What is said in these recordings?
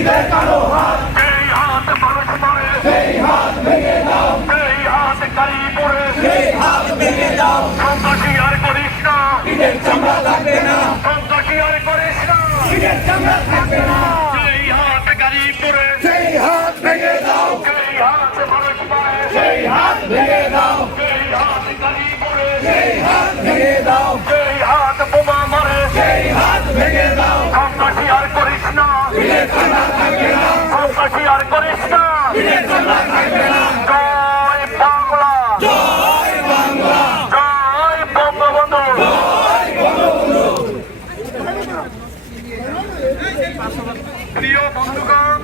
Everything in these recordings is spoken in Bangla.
সন্ত্রাসীদের কালো হাত, সেই হাত মানুষ মারে, সেই হাত ভেঙে দাও, সেই হাত গাড়ি পড়ে, সেই হাত ভেঙে দাও। সন্ত্রাসী আর করিস না, ঈদের চামড়া থাকবে না, সন্ত্রাসী আর করিস না, ঈদের চামড়া থাকবে না। সেই হাত গাড়ি পড়ে, সেই হাত ভেঙে দাও, সেই হাত মানুষ মারে, সেই হাত ভেঙে দাও, সেই হাত গাড়ি পড়ে, সেই হাত ভেঙে দাও, সেই হাত বোমা মারে, সেই হাত ভেঙে দাও। সন্ত্রাসী আর করিস না, ঈদের চামড়া থাকবে না, সন্ত্রাসী আর করিস না। ঈদের চামড়া থাকবে না। জয় বাংলা, জয় বাংলা, জয় বঙ্গবন্ধু। প্রিয় বন্ধুগণ,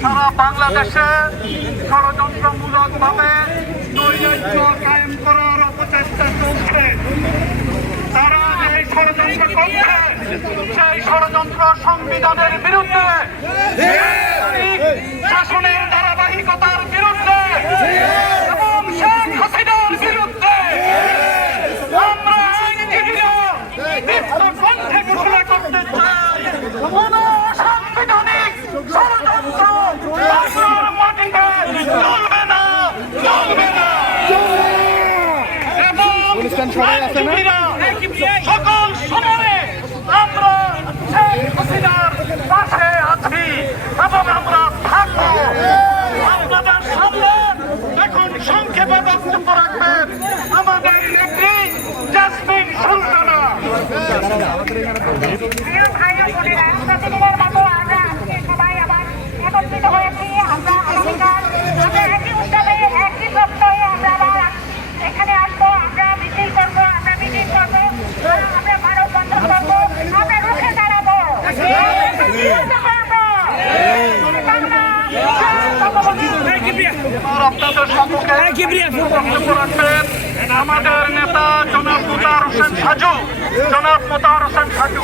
সারা বাংলাদেশে ষড়যন্ত্রমূলক ভাবে নৈরাজ্য কায়েম করার অপচেষ্টা চলছে। তারা এই ষড়যন্ত্র করছে, সেই ষড়যন্ত্র সংবিধানের বিরুদ্ধে, শাসনের ধারাবাহিকতার বিরুদ্ধে এবং শেখ হাসিনার বিরুদ্ধে। আমরা আইনজীবীরা দীপ্ত কণ্ঠে ঘোষণা করতে চাই, কোন সাংবিধানিক ষড়যন্ত্র বাংলার মাটিতে চলবে না, চলবে না। এবং আইনজীবীরা সকল সময়ে আমরা শেখ হাসিনার পাশে আছি এবং আমরা থাকবো। আপনাদের সামনে এখন সংক্ষেপে বক্তব্য রাখবেন আমাদের নেত্রী জেসমিন সুলতানা। প্রিয় ভাই ও বোনেরা, প্রতিদিনের মতো আমরা আজকে সবাই আবার একত্রিত হয়েছি। আমরা আগামীকাল আমরা একই উদ্যোগে একই প্রত্যয়ে আমরা আবার এখানে আসবো। আমরা মিছিল করবো, আমরা মিটিং করবো, আমরা ভারত বন্ধ করবো, আমরা রুখে দাঁড়াবো, আপনাদের সম্মুখে বক্তব্য রাখবেন আমাদের নেতা জনাব মোতাহার হোসেন সাজু। জনাব মোতাহার হোসেন সাজু।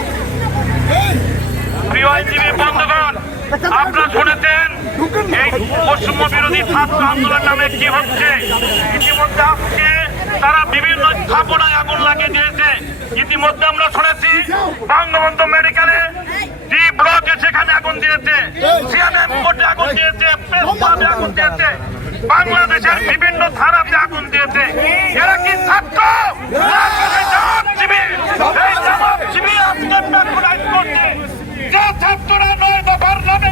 প্রিয় আইনজীবী বন্ধুগণ, আপনারা শুনেছেন এই বৈষম্য বিরোধী ছাত্র আন্দোলন নামে কি হচ্ছে। ইতিমধ্যে আজকে তারা বিভিন্ন স্থাপনায় আগুন লাগিয়ে দিয়েছে। ইতিমধ্যে আমরা শুনেছি বঙ্গবন্ধু মেডিকেলে ডি ব্লকে সেখানে আগুন দিয়েছে, সিএনএম কোর্টে আগুন দিয়েছে, প্রেস ক্লাবে আগুন দিয়েছে, বাংলাদেশের বিভিন্ন ধারাতে আগুন দিয়েছে। এরা কি ছাত্র? জামাতজীবী। এই জামাতজীবী আজকে প্যাট্রোলাইজ করছে। যে ছাত্ররা 9 দফার নামে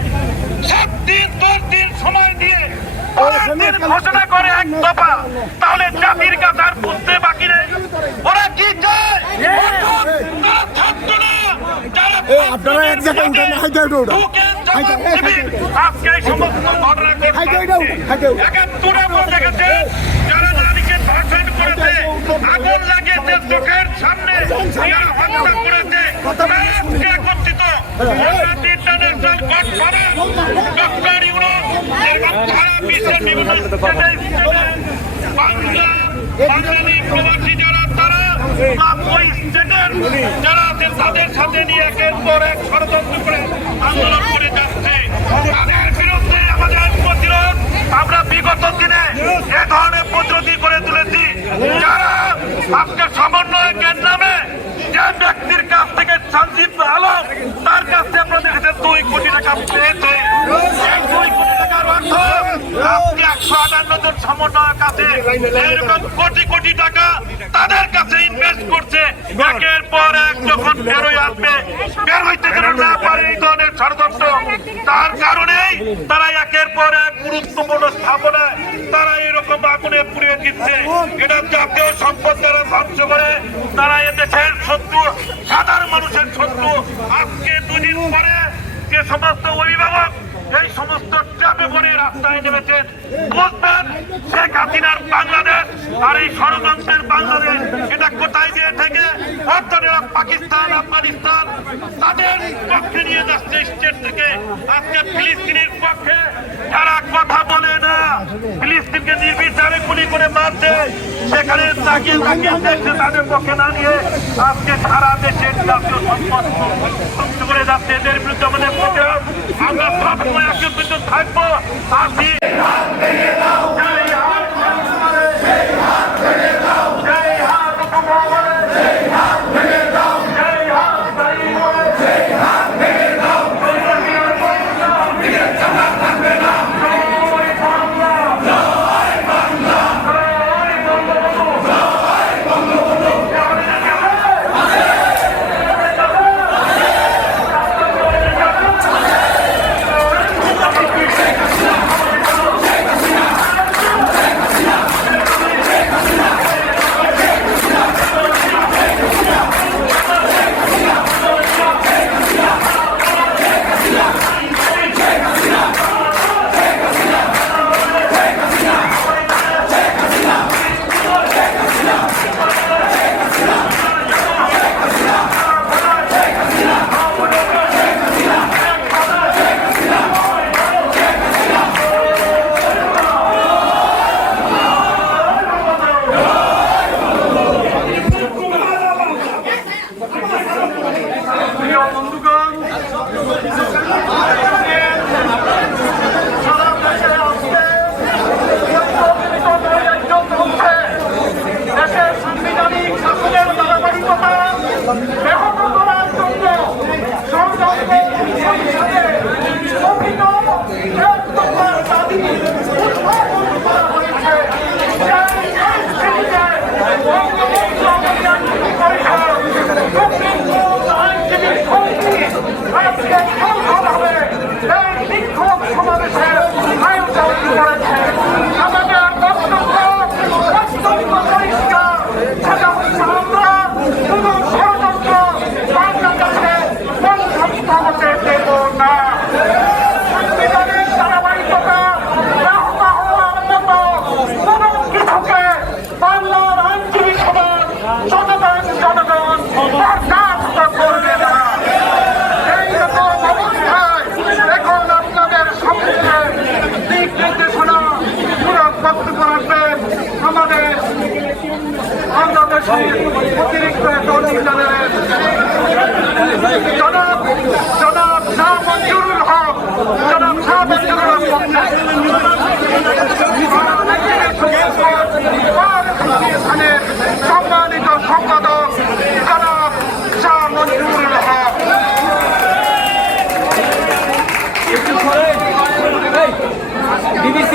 7 দিন 10 দিন সময় দিয়ে ঘোষণা করে 1 দফা, তাহলে জাতির কাছে আর বুঝতে বাকি নেই ওরা কি চায়। তারা ছাত্র না, যারা আপনারা এক জায়গায় উঠেন, হাইটে উঠুন, আজকে এই সমস্ত ঘটনা ঘটছে। 71 বলতে গেছে যারা নারীকে ধর্ষণ করেছে, আগুন লাগিয়েছে চোখের সামনে, যারা হত্যা করেছে, তারা আজকে একত্রিত। International court forum, doctor Yunus এবং সারা বিশ্বের বিভিন্ন বাংলা বাঙালি প্রবাসী যারা তারা ওই স্টেটের যারা আছে তাদের সাথে নিয়ে একের পর এক ষড়যন্ত্র করে আন্দোলন করে যাচ্ছে। তাদের বিরুদ্ধে আমাদের প্রতিরোধ আমরা বিগত দিনে এ ধরনের প্রতিরোধী করে তুলেছি। যারা আজকে সমন্বয়কের নামে যে ব্যক্তির কাছ থেকে সঞ্জীব আলম তার কাছ থেকে আমরা দেখেছেন 2 কোটি টাকা পেয়েছে। 2 কোটি টাকার অর্থ আজকে 158 জন সমন্বয়ের কাছে এরকম কোটি কোটি টাকা তাদের কাছে ইনভেস্ট করছে। একের পর এক যখন বেরোয় আসবে, বের হইতে যেন না পারে এই ধরনের ষড়যন্ত্র, তার কারণেই তারা একের পর এক গুরুত্বপূর্ণ স্থাপনায় তারা এরকম আগুনে পুড়িয়ে দিচ্ছে। এটা জাতীয় সম্পদ তারা ধ্বংস করে, তারা এদেশের শত্রু, সাধারণ মানুষের শত্রু। আজকে 2 দিন পরে যে সমস্ত অভিভাবক এই সমস্ত ট্রাপে পড়ে রাস্তায় নেমেছেন, বুঝবেন শেখ হাসিনার বাংলাদেশ আর এই ষড়যন্ত্রের বাংলাদেশ এটা কোথায় দিয়ে থেকে অর্থনীরা পাকিস্তান, আফগানিস্তান তাদের পক্ষে নিয়ে যাচ্ছে স্টেট থেকে। আজকে ফিলিস্তিনের পক্ষে যারা কথা বলে না, ফিলিস্তিনকে নির্বিচারে গুলি করে মারছে, সেখানে তাকিয়ে তাকিয়ে দেখছে তাদের পক্ষে না নিয়ে আজকে সারা দেশের জাতীয় সম্পদ ধ্বংস করে যাচ্ছে। এদের বিরুদ্ধে আমাদের প্রতিরোধ আমরা সবসময় একত্রিত থাকবো। আসি সমাবেশের আয়োজন করেছে। আমাদের বক্তব্য অত্যন্ত পরিষ্কার, সেটা হচ্ছে আমরা কোনো ষড়যন্ত্র বাংলাদেশে বন্ধ হতে দেব না। সংবিধানের ধারাবাহিকতা রাখা হওয়ার মতো কোনো কিছুকে বাংলার আইনজীবী সমাজ জনগণ বরদাস্ত করবে না। এইরকম অবস্থায় এখন আপনাদের সম্মুখে দিক নির্দেশনা মূলক বক্তব্য রাখবেন আমাদের বাংলাদেশের অতিরিক্ত অ্যাটর্নি জেনারেল জনাব শাহ মঞ্জুরুল হক। জনাব শাহ মঞ্জুরুল হক এখানের সম্মানিত সম্পাদক জনাব শাহ মঞ্জুরুল হক। BBC